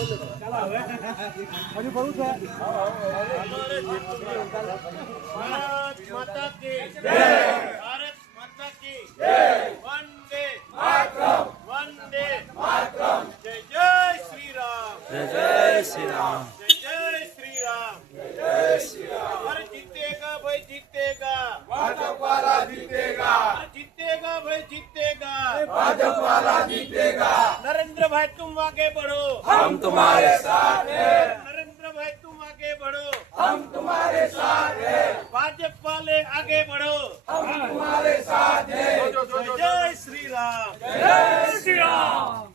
भारत माता की जय। भारत माता की जय। वंदे मातरम। वंदे मातरम। जय जय श्री राम। जय जय श्री राम। जय जय श्री राम। जय जय श्री राम। और जीतेगा भाई जीतेगा, भाजपा वाला जीतेगा। जीतेगा भाई जीतेगा, भाजपा वाला जीतेगा। नरेंद्र भाई तुम आगे बढ़ो, हम तुम्हारे साथ हैं। नरेंद्र भाई तुम आगे बढ़ो, हम तुम्हारे साथ हैं। भाजपा वाले आगे बढ़ो, हम तुम्हारे साथ हैं। जय श्री राम। जय श्री राम।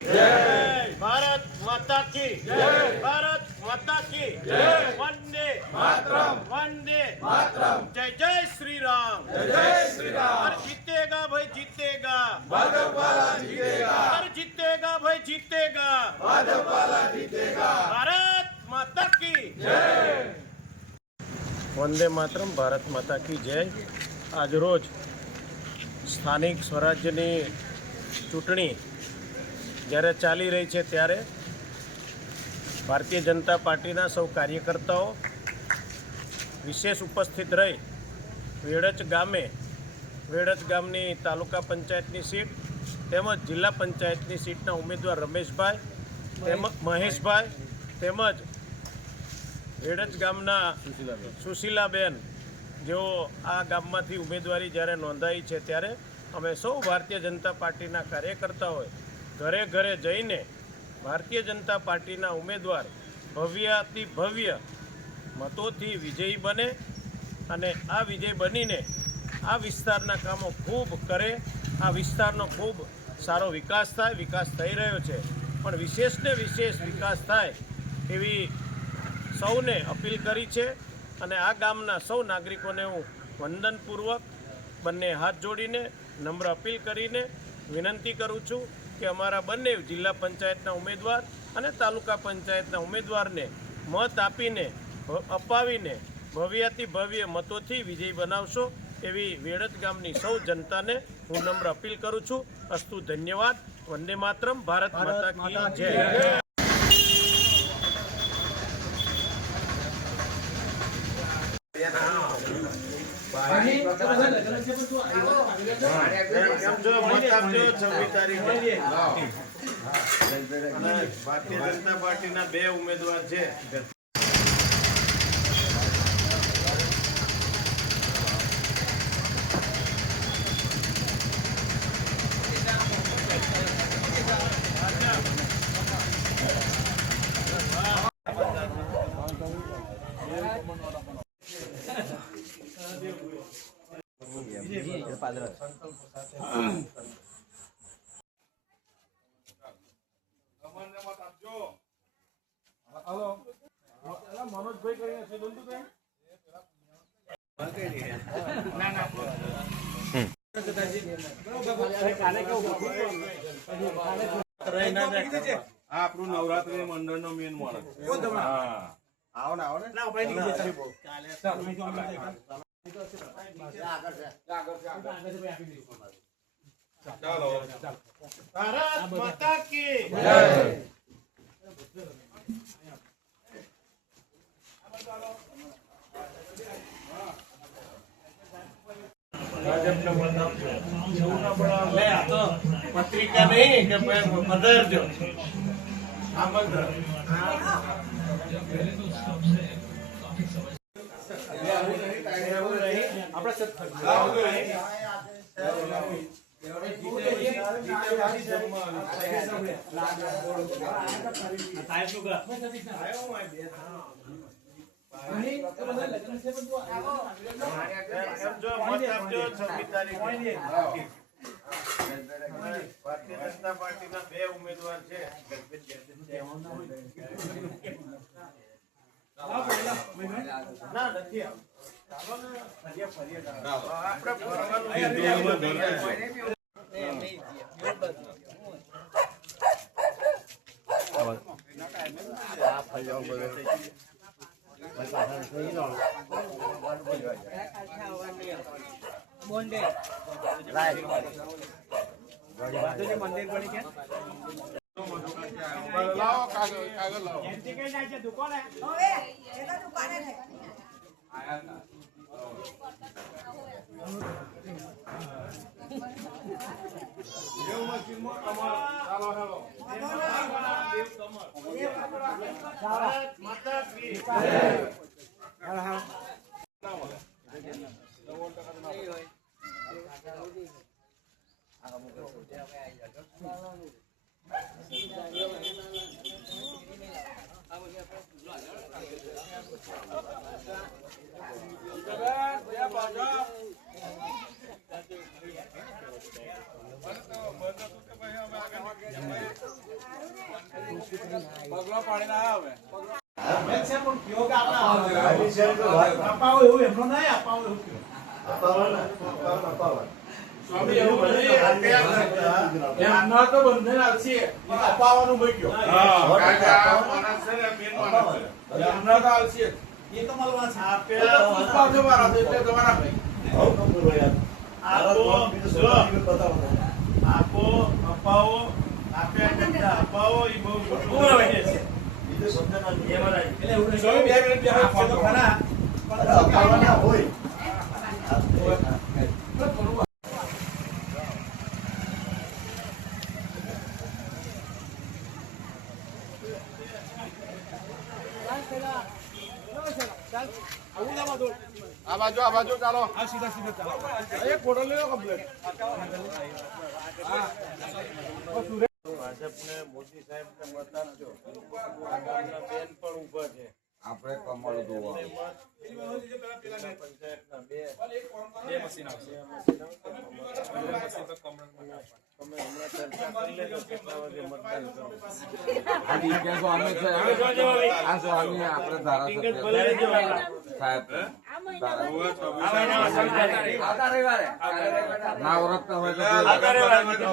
जय भारत माता की जय। भारत माता की जय। वंदे मातरम। वंदे मातरम। जय जय श्री राम। जय जय श्री राम। और जीतेगा भाई जीतेगा, भाजपा वाला जीतेगा। और जीतेगा भाई जीतेगा, भाजपा वाला जीतेगा। भारत माता की जय। वंदे मातरम। भारत माता की जय। आज रोज સ્થાનિક સ્વરાજ્યની ચૂંટણી જ્યારે ચાલી રહી છે ત્યારે ભારતીય જનતા પાર્ટીના સૌ કાર્યકર્તાઓ વિશેષ ઉપસ્થિત રહી વેડજ ગામની તાલુકા પંચાયતની સીટ તેમજ જિલ્લા પંચાયતની સીટના ઉમેદવાર રમેશભાઈ તેમજ મહેશભાઈ તેમજ વેડજ ગામના સુશીલાબેન જેઓ આ ગામમાંથી ઉમેદવારી જ્યારે નોંધાઈ છે ત્યારે અમે સૌ ભારતીય જનતા પાર્ટીના કાર્યકર્તાઓએ ઘરે ઘરે જઈને ભારતીય જનતા પાર્ટીના ઉમેદવાર ભવ્યાતિ ભવ્ય મતોથી વિજયી બને અને આ વિજય બનીને આ વિસ્તારના કામો ખૂબ કરે, આ વિસ્તારનો ખૂબ સારો વિકાસ થાય, વિકાસ થઈ રહ્યો છે પણ વિશેષને વિશેષ વિકાસ થાય એવી સૌને અપીલ કરી છે અને આ ગામના સૌ નાગરિકોને હું વંદનપૂર્વક બંને હાથ જોડીને નમ્ર અપીલ કરીને વિનંતી કરું છું કે અમારા બંને જિલ્લા પંચાયતના ઉમેદવાર અને તાલુકા પંચાયતના ઉમેદવારને મત આપીને અપાવીને ભવ્યાતિ ભવ્ય મતોથી વિજય બનાવશો એવી વેડજ ગામની સૌ જનતાને હું નમ્ર અપીલ કરું છું। અસ્તુ ધન્યવાદ। વંદે માતરમ। ભારત માતા કી જય। ભારતીય જનતા પાર્ટીના 2 ઉમેદવાર છે। મનોજભાઈ કરીને છે દંડુભાઈ આપણું નવરાત્રી મંડળ નો મેન માણસ। આવો ને ચાલો। ભારત માતા કી જય। પત્રિકા નહીં કે પધારજો આમંત્રણ। ભારતીય જનતા પાર્ટીના 2 ઉમેદવાર છે। ના નથી બોન્ડે મંદિર બની ગયા। લાવો કાગળ લાવો એવું મશીનમાં તમારો ચાલો પગલો પાણી ના આવે સ્વામી એવું એમના તો બંધન આવશે અપાવવાનું મૂક્યો કારણ કે આ માણસ છે ને મેન માણસ છે એમના તો આવશે એ તો મળવા છે આપ્યા પુષ્પાજો મારા છે એટલે તમારા ભાઈ આપો અપાવો આપ્યા કરતા અપાવો એ બહુ મોટું છે બીજો શબ્દ ના એટલે એવું 2 મિનિટ બેહો તો ખરા પણ અપાવવાના હોય આ બાજુ ચાલો આ સીધા ચાલો એક ફોટો લેવો કમ્પ્લીટ ભાજપને મોદી સાહેબને મત આપજો આગળના બેન પણ ઊભા છે આપણે કમળ જોવા પંચાયતના બે મશીન આવશે તમે હમણાં ચર્ચા કરી લેજો કેટલા વાગે મતદાન કરો આ ડિટેલ્સ અમે છે આ સ્વામી આપણે ધારાસભ્ય સાહેબ આવતા રવિવારે ના ઓળખતા હોય તો